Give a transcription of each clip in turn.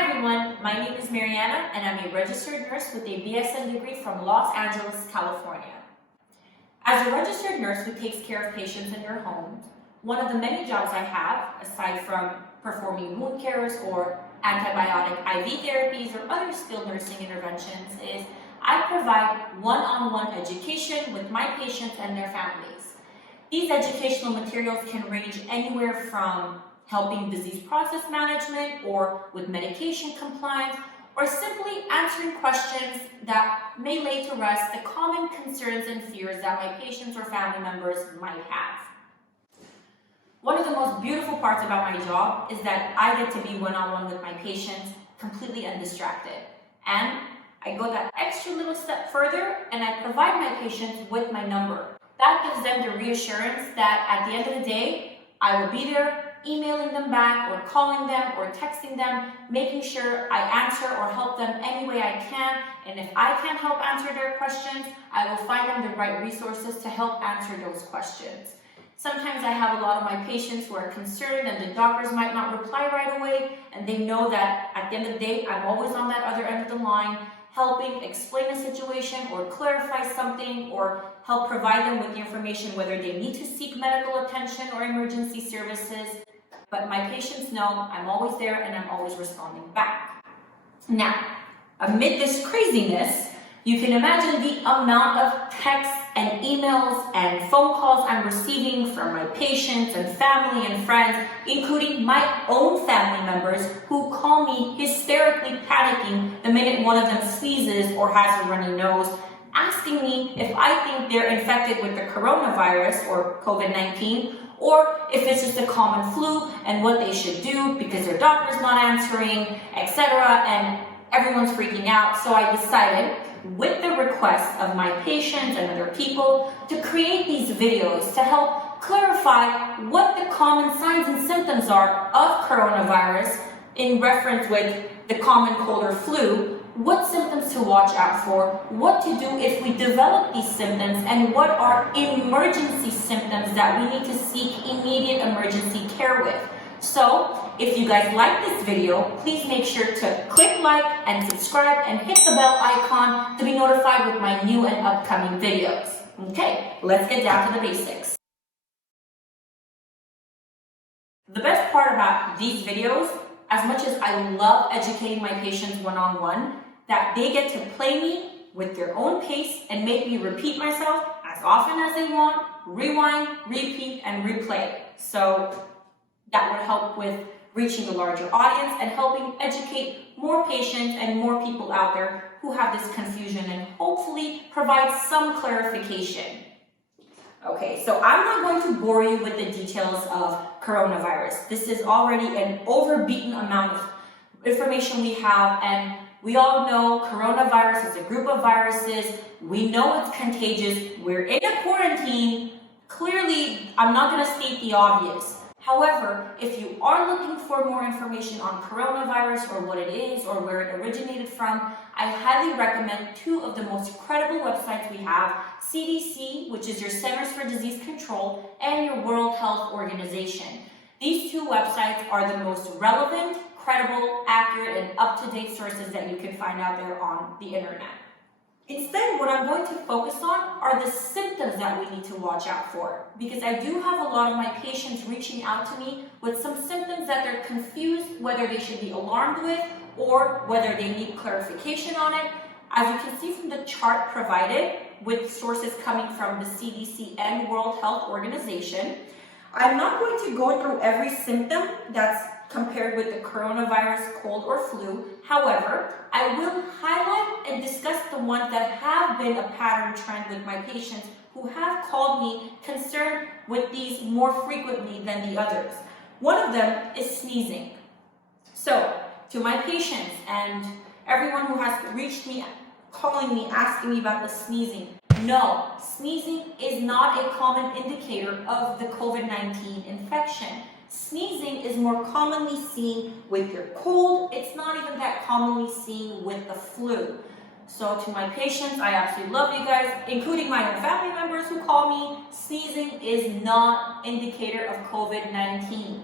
Hi everyone, my name is Mariana and I'm a registered nurse with a BSN degree from Los Angeles, California. As a registered nurse who takes care of patients in their homes, one of the many jobs I have, aside from performing wound cares or antibiotic IV therapies or other skilled nursing interventions, is I provide one-on-one education with my patients and their families. These educational materials can range anywhere from helping disease process management or with medication compliance, or simply answering questions that may lay to rest the common concerns and fears that my patients or family members might have. One of the most beautiful parts about my job is that I get to be one-on-one with my patients completely undistracted. And I go that extra little step further and I provide my patients with my number. That gives them the reassurance that at the end of the day, I will be there, emailing them back or calling them or texting them, making sure I answer or help them any way I can. And if I can't help answer their questions, I will find them the right resources to help answer those questions. Sometimes I have a lot of my patients who are concerned and the doctors might not reply right away, and they know that at the end of the day, I'm always on that other end of the line, helping explain a situation or clarify something or help provide them with the information whether they need to seek medical attention or emergency services. But my patients know I'm always there and I'm always responding back. Now, amid this craziness, you can imagine the amount of texts and emails and phone calls I'm receiving from my patients and family and friends, including my own family members who call me hysterically panicking the minute one of them sneezes or has a runny nose, asking me if I think they're infected with the coronavirus or COVID-19, or if it's just a common flu and what they should do because their doctor's not answering, etc. And everyone's freaking out. So I decided, with the request of my patients and other people, to create these videos to help clarify what the common signs and symptoms are of coronavirus in reference with the common cold or flu, what symptoms to watch out for, what to do if we develop these symptoms, and what are emergency symptoms that we need to seek immediate emergency care with. So, if you guys like this video, please make sure to click like and subscribe and hit the bell icon to be notified with my new and upcoming videos. Okay, let's get down to the basics. The best part about these videos, as much as I love educating my patients one-on-one, that they get to play me with their own pace and make me repeat myself as often as they want, rewind, repeat, and replay. So that would help with reaching a larger audience and helping educate more patients and more people out there who have this confusion and hopefully provide some clarification. Okay, so I'm not going to bore you with the details of coronavirus. This is already an overbeaten amount of information we have, and we all know coronavirus is a group of viruses. We know it's contagious. We're in a quarantine. Clearly, I'm not going to state the obvious. However, if you are looking for more information on coronavirus or what it is or where it originated from, I highly recommend two of the most credible websites we have, CDC, which is your Centers for Disease Control, and your World Health Organization. These two websites are the most relevant, credible, accurate, and up-to-date sources that you can find out there on the internet. Instead, what I'm going to focus on are the symptoms that we need to watch out for, because I do have a lot of my patients reaching out to me with some symptoms that they're confused whether they should be alarmed with or whether they need clarification on it. As you can see from the chart provided with sources coming from the CDC and World Health Organization, I'm not going to go through every symptom that's compared with the coronavirus, cold, or flu. However, I will highlight and discuss the ones that have been a pattern trend with my patients who have called me concerned with these more frequently than the others. One of them is sneezing. So, to my patients and everyone who has reached me, calling me, asking me about the sneezing, no, sneezing is not a common indicator of the COVID-19 infection. Sneezing is more commonly seen with your cold. It's not even that commonly seen with the flu. So to my patients, I absolutely love you guys, including my own family members who call me. Sneezing is not an indicator of COVID-19.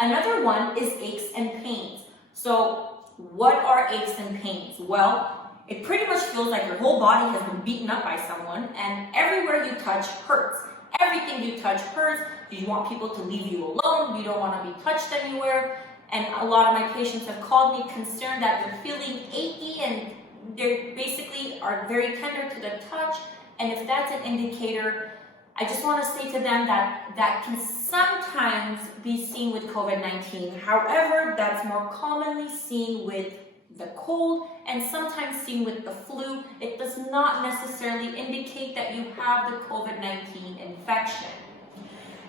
Another one is aches and pains. So What are aches and pains? Well, it pretty much feels like your whole body has been beaten up by someone and everywhere you touch hurts. Everything you touch hurts. You want people to leave you alone. You don't want to be touched anywhere. And a lot of my patients have called me concerned that they're feeling achy and they basically are very tender to the touch. And if that's an indicator, I just want to say to them that can sometimes be seen with COVID-19. However, that's more commonly seen with the cold and sometimes seen with the flu. It does not necessarily indicate that you have the COVID-19 infection.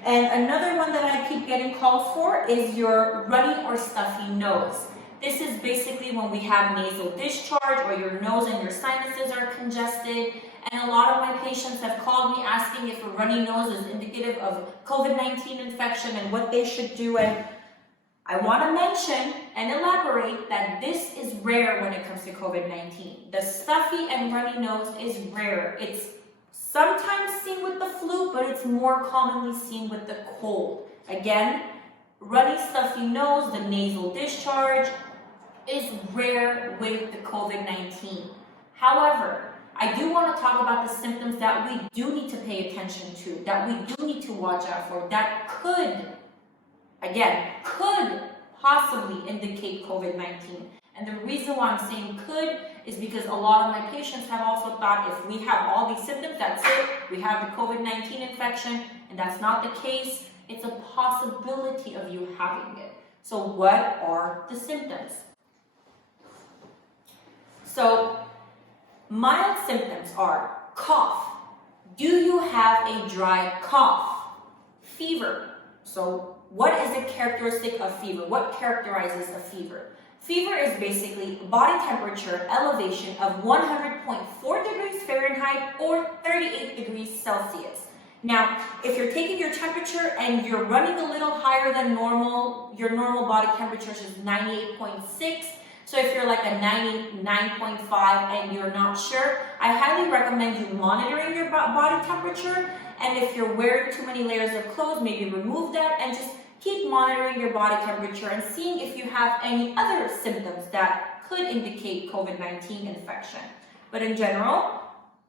And another one that I keep getting called for is your runny or stuffy nose. This is basically when we have nasal discharge or your nose and your sinuses are congested. And a lot of my patients have called me asking if a runny nose is indicative of COVID-19 infection and what they should do. And I want to mention and elaborate that this is rare when it comes to COVID-19. The stuffy and runny nose is rare. It's sometimes seen with the flu, but it's more commonly seen with the cold. Again, runny, stuffy nose, the nasal discharge is rare with the COVID-19. However, I do want to talk about the symptoms that we do need to pay attention to, that we do need to watch out for, that could possibly indicate COVID-19. And the reason why I'm saying could is because a lot of my patients have also thought if we have all these symptoms, that's it, we have the COVID-19 infection, and that's not the case. It's a possibility of you having it. So what are the symptoms? So mild symptoms are cough. Do you have a dry cough? Fever. So what is a characteristic of fever? What characterizes a fever? Fever is basically body temperature elevation of 100.4 degrees Fahrenheit or 38 degrees Celsius. Now, if you're taking your temperature and you're running a little higher than normal, your normal body temperature is 98.6. So if you're like a 99.5 and you're not sure, I highly recommend you monitoring your body temperature. And if you're wearing too many layers of clothes, maybe remove that and just keep monitoring your body temperature and seeing if you have any other symptoms that could indicate COVID-19 infection. But in general,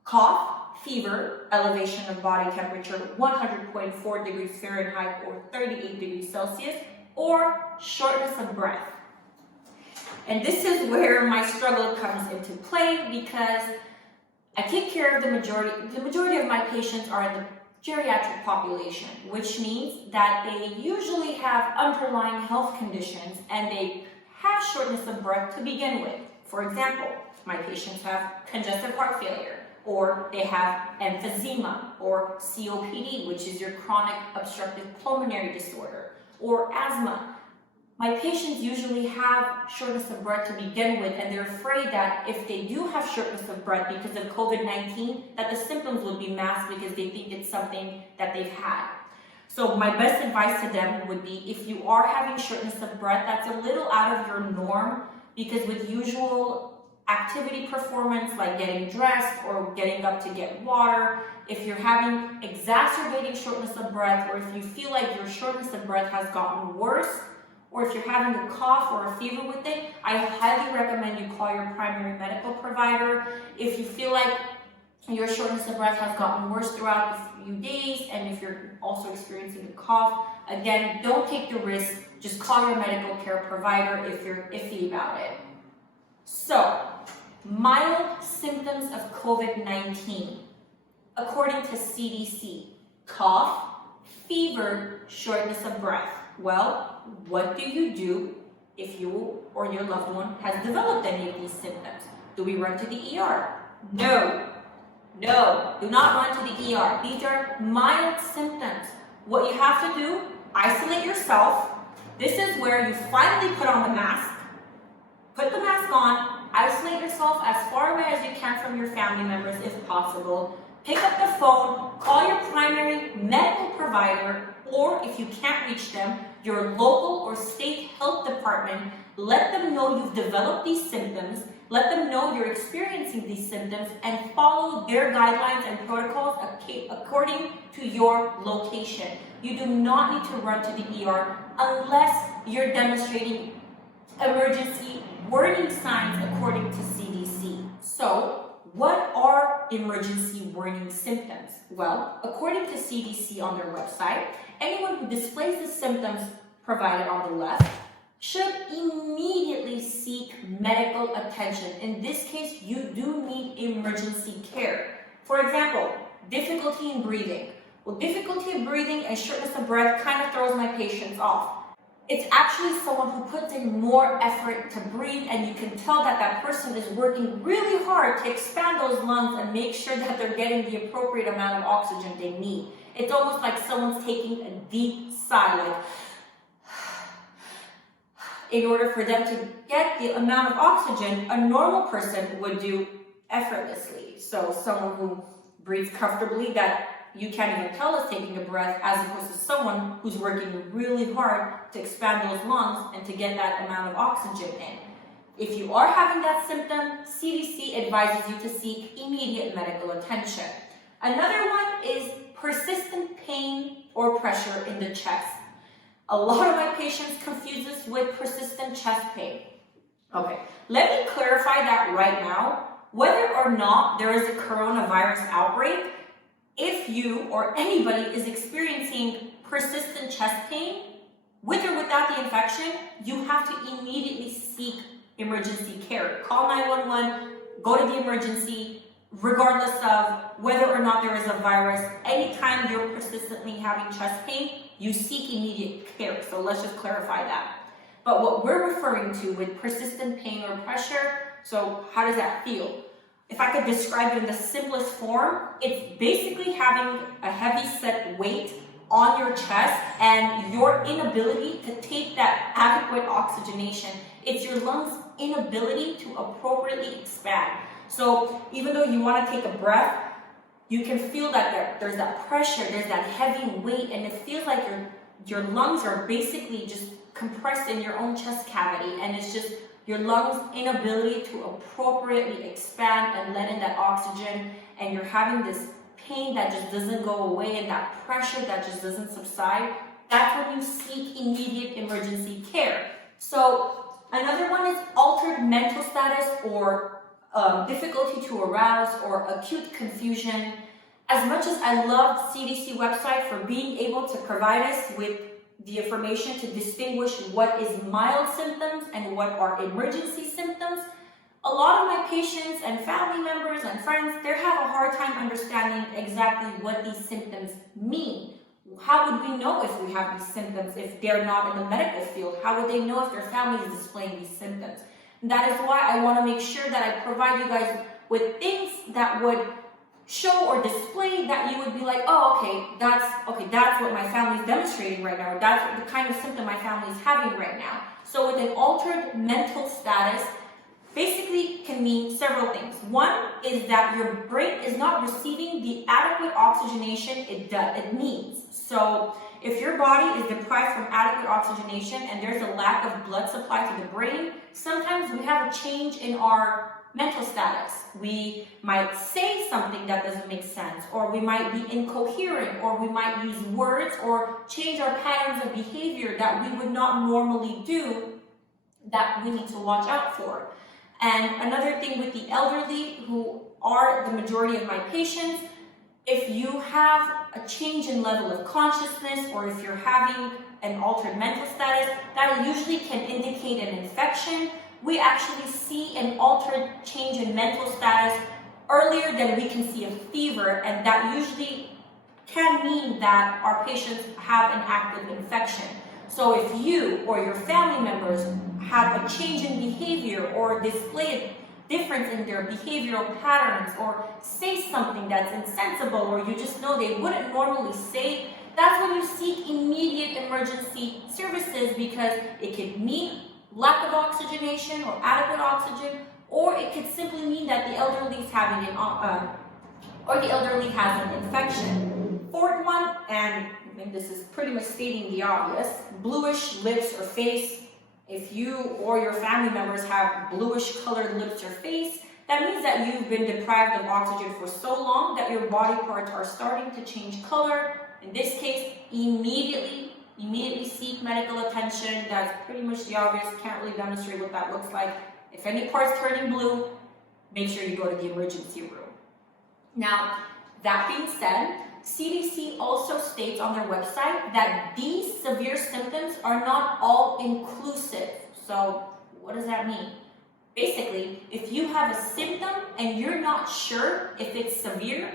cough, fever, elevation of body temperature 100.4 degrees Fahrenheit or 38 degrees Celsius, or shortness of breath. And this is where my struggle comes into play because I take care of the majority of my patients are in the geriatric population, which means that they usually have underlying health conditions and they have shortness of breath to begin with. For example, my patients have congestive heart failure, or they have emphysema, or COPD, which is your chronic obstructive pulmonary disorder, or asthma. My patients usually have shortness of breath to begin with, and they're afraid that if they do have shortness of breath because of COVID-19, that the symptoms would be masked because they think it's something that they've had. So my best advice to them would be, if you are having shortness of breath, that's a little out of your norm, because with usual activity performance like getting dressed or getting up to get water, if you're having exacerbating shortness of breath, or if you feel like your shortness of breath has gotten worse, or if you're having a cough or a fever with it, I highly recommend you call your primary medical provider. If you feel like your shortness of breath has gotten worse throughout a few days, and if you're also experiencing a cough, again, don't take the risk. Just call your medical care provider if you're iffy about it. So, mild symptoms of COVID-19. According to CDC, cough, fever, shortness of breath. Well, what do you do if you or your loved one has developed any of these symptoms? Do we run to the ER? No. No, do not run to the ER. These are mild symptoms. What you have to do, isolate yourself. This is where you finally put on the mask. Put the mask on, isolate yourself as far away as you can from your family members if possible. Pick up the phone, call your primary medical provider, or if you can't reach them, your local or state health department. Let them know you've developed these symptoms. Let them know you're experiencing these symptoms and follow their guidelines and protocols according to your location. You do not need to run to the ER unless you're demonstrating emergency warning signs according to CDC. So, what are emergency warning symptoms? Well, according to CDC on their website, anyone who displays the symptoms provided on the left should immediately seek medical attention. In this case, you do need emergency care. For example, difficulty in breathing. Well, difficulty in breathing and shortness of breath kind of throws my patients off. It's actually someone who puts in more effort to breathe, and you can tell that that person is working really hard to expand those lungs and make sure that they're getting the appropriate amount of oxygen they need. It's almost like someone's taking a deep sigh, like, in order for them to get the amount of oxygen a normal person would do effortlessly. So someone who breathes comfortably that you can't even tell is taking a breath, as opposed to someone who's working really hard to expand those lungs and to get that amount of oxygen in. If you are having that symptom, CDC advises you to seek immediate medical attention. Another one is persistent pain or pressure in the chest. A lot of my patients confuse this with persistent chest pain. Okay, let me clarify that right now. Whether or not there is a coronavirus outbreak, if you or anybody is experiencing persistent chest pain, with or without the infection, you have to immediately seek emergency care. Call 911, go to the emergency, regardless of whether or not there is a virus. Anytime you're persistently having chest pain, you seek immediate care. So let's just clarify that. But what we're referring to with persistent pain or pressure, so how does that feel? If I could describe it in the simplest form, it's basically having a heavy set weight on your chest and your inability to take that adequate oxygenation. It's your lungs' inability to appropriately expand. So even though you want to take a breath, you can feel that there's that pressure, there's that heavy weight, and it feels like your lungs are basically just compressed in your own chest cavity, and it's just your lungs' inability to appropriately expand and let in that oxygen, and you're having this pain that just doesn't go away and that pressure that just doesn't subside. That's when you seek immediate emergency care. So another one is altered mental status or difficulty to arouse or acute confusion. As much as I love CDC website for being able to provide us with the information to distinguish what is mild symptoms and what are emergency symptoms, a lot of my patients and family members and friends, they have a hard time understanding exactly what these symptoms mean. How would we know if we have these symptoms if they're not in the medical field? How would they know if their family is displaying these symptoms? And that is why I want to make sure that I provide you guys with things that would show or display that you would be like, oh, that's what my family is demonstrating right now, or that's the kind of symptom my family is having right now. So with an altered mental status, basically can mean several things. One is that your brain is not receiving the adequate oxygenation it needs. So if your body is deprived from adequate oxygenation and there's a lack of blood supply to the brain, sometimes we have a change in our mental status. We might say something that doesn't make sense, or we might be incoherent, or we might use words or change our patterns of behavior that we would not normally do, that we need to watch out for. And another thing with the elderly, who are the majority of my patients, if you have a change in level of consciousness, or if you're having an altered mental status, that usually can indicate an infection. We actually see an altered change in mental status earlier than we can see a fever, and that usually can mean that our patients have an active infection. So if you or your family members have a change in behavior or display a difference in their behavioral patterns, or say something that's insensible, or you just know they wouldn't normally say, that's when you seek immediate emergency services, because it could mean lack of oxygenation or adequate oxygen, or it could simply mean that the elderly is having the elderly has an infection. Fourth one, and I think this is pretty much stating the obvious, bluish lips or face. If you or your family members have bluish colored lips or face, that means that you've been deprived of oxygen for so long that your body parts are starting to change color. In this case, immediately immediately seek medical attention. That's pretty much the obvious. Can't really demonstrate what that looks like. If any part's turning blue, make sure you go to the emergency room. Now, that being said, CDC also states on their website that these severe symptoms are not all inclusive. So what does that mean? Basically, if you have a symptom and you're not sure if it's severe,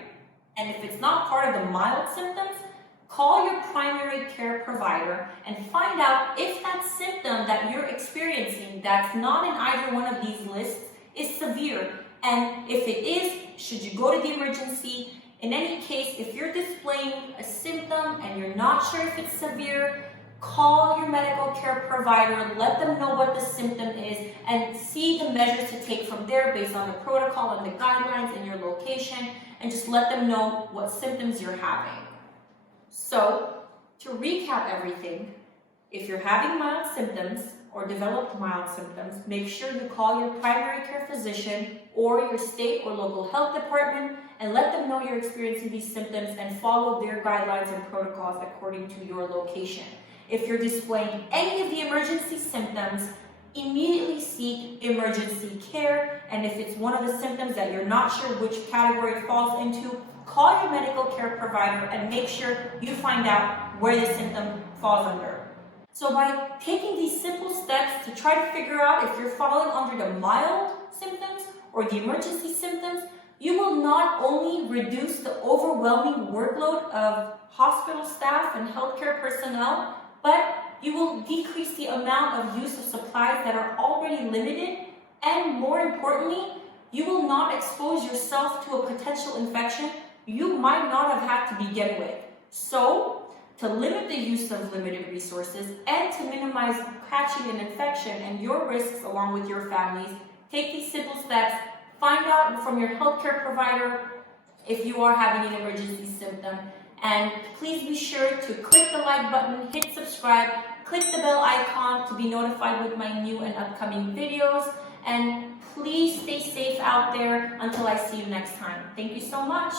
and if it's not part of the mild symptoms, call your primary care provider and find out if that symptom that you're experiencing that's not in either one of these lists is severe. And if it is, should you go to the emergency? In any case, if you're displaying a symptom and you're not sure if it's severe, call your medical care provider, let them know what the symptom is, and see the measures to take from there based on the protocol and the guidelines in your location, and just let them know what symptoms you're having. So, to recap everything, if you're having mild symptoms or developed mild symptoms, make sure you call your primary care physician or your state or local health department and let them know you're experiencing these symptoms and follow their guidelines and protocols according to your location. If you're displaying any of the emergency symptoms, immediately seek emergency care. And if it's one of the symptoms that you're not sure which category it falls into, call your medical care provider and make sure you find out where the symptom falls under. So by taking these simple steps to try to figure out if you're falling under the mild symptoms or the emergency symptoms, you will not only reduce the overwhelming workload of hospital staff and healthcare personnel, but you will decrease the amount of use of supplies that are already limited, and more importantly, you will not expose yourself to a potential infection you might not have had to begin with. So, to limit the use of limited resources and to minimize catching an infection and your risks along with your families, take these simple steps. Find out from your healthcare provider if you are having an emergency symptom. And please be sure to click the like button, hit subscribe, click the bell icon to be notified with my new and upcoming videos. And please stay safe out there until I see you next time. Thank you so much.